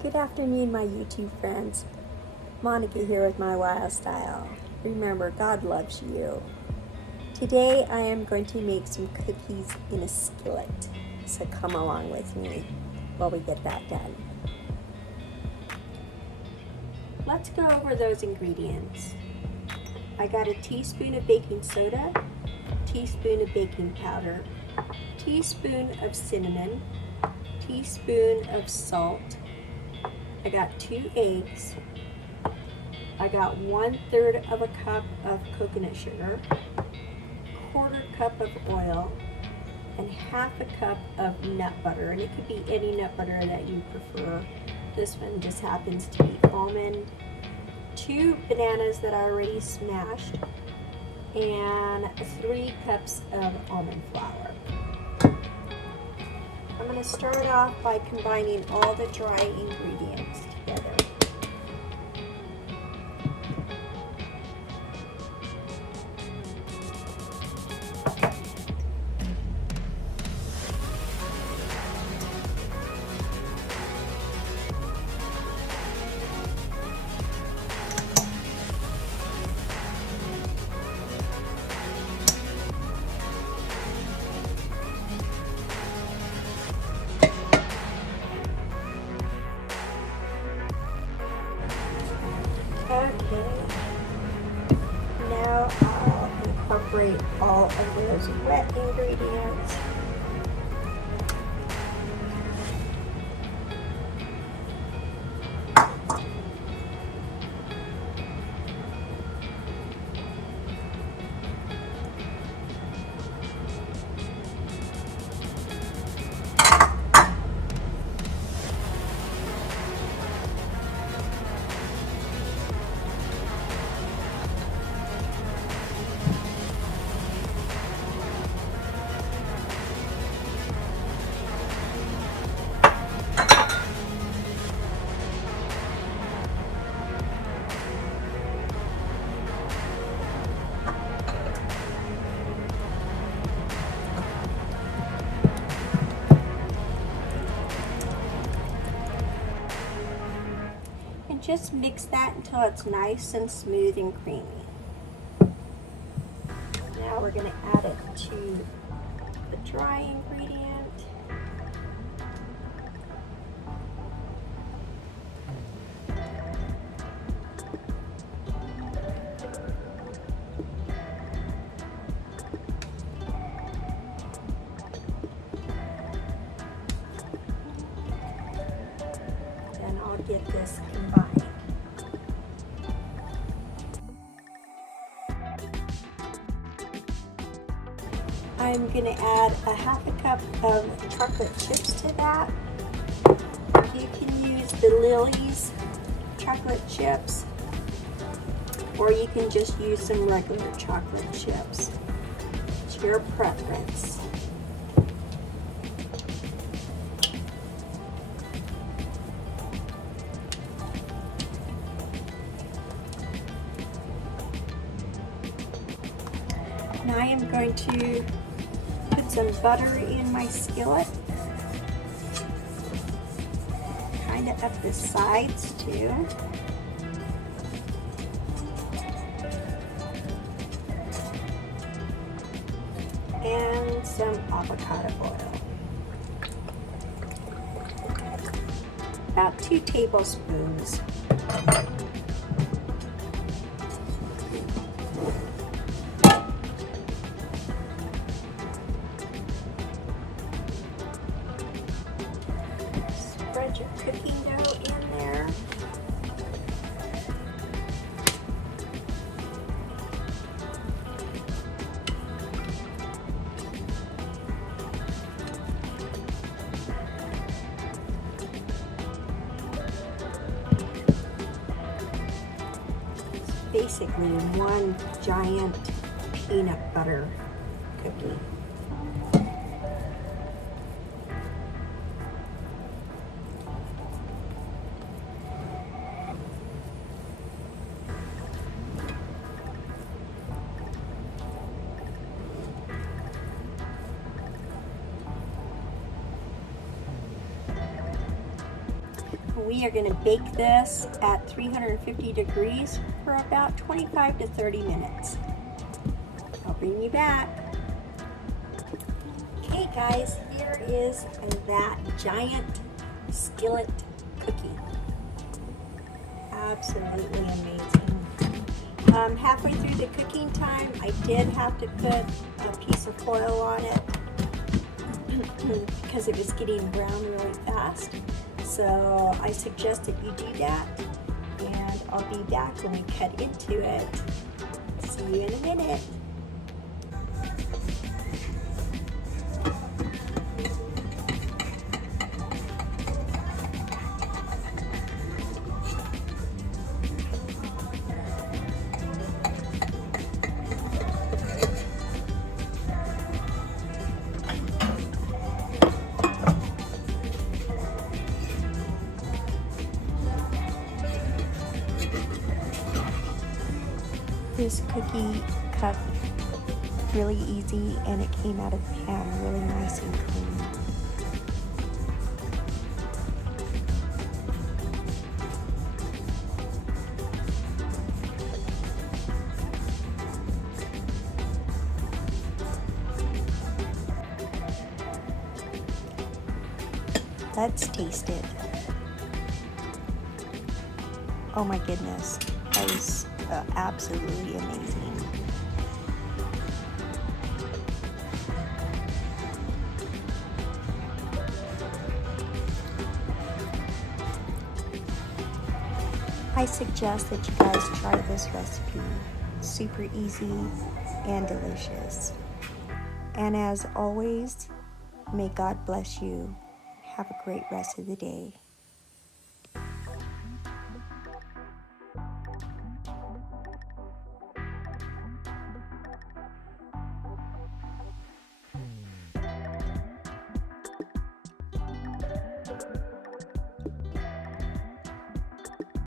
Good afternoon, my YouTube friends. Monica here with My Wild Style. Remember, God loves you. Today I am going to make some cookies in a skillet, so come along with me while we get that done. Let's go over those ingredients. I got a teaspoon of baking soda, teaspoon of baking powder, teaspoon of cinnamon, teaspoon of salt. I got 2 eggs. I got 1/3 of a cup of coconut sugar, 1/4 cup of oil, and 1/2 cup of nut butter. And it could be any nut butter that you prefer. This one just happens to be almond. 2 bananas that I already smashed, and 3 cups of almond flour. I'm going to start off by combining all the dry ingredients together. Okay, now I'll incorporate all of those wet ingredients. Just mix that until it's nice and smooth and creamy. Now we're going to add it to the dry ingredient. Then I'll get this combined. I'm going to add 1/2 cup of chocolate chips to that. You can use the Lily's chocolate chips, or you can just use some regular chocolate chips. It's your preference. Now I am going to put some butter in my skillet, kind of up the sides too. And some avocado oil. About 2 tablespoons. Spread your cooking dough in there. It's basically one giant peanut butter cookie. We are going to bake this at 350 degrees for about 25 to 30 minutes. I'll bring you back. Okay guys, here is that giant skillet cookie. Absolutely amazing. Halfway through the cooking time, I did have to put a piece of foil on it because it was getting brown really fast. So I suggest that you do that, and I'll be back when we cut into it. See you in a minute. This cookie cut really easy, and it came out of the pan really nice and clean. Let's taste it. Oh my goodness, that was absolutely amazing. I suggest that you guys try this recipe. Super easy and delicious. And as always, may God bless you. Have a great rest of the day.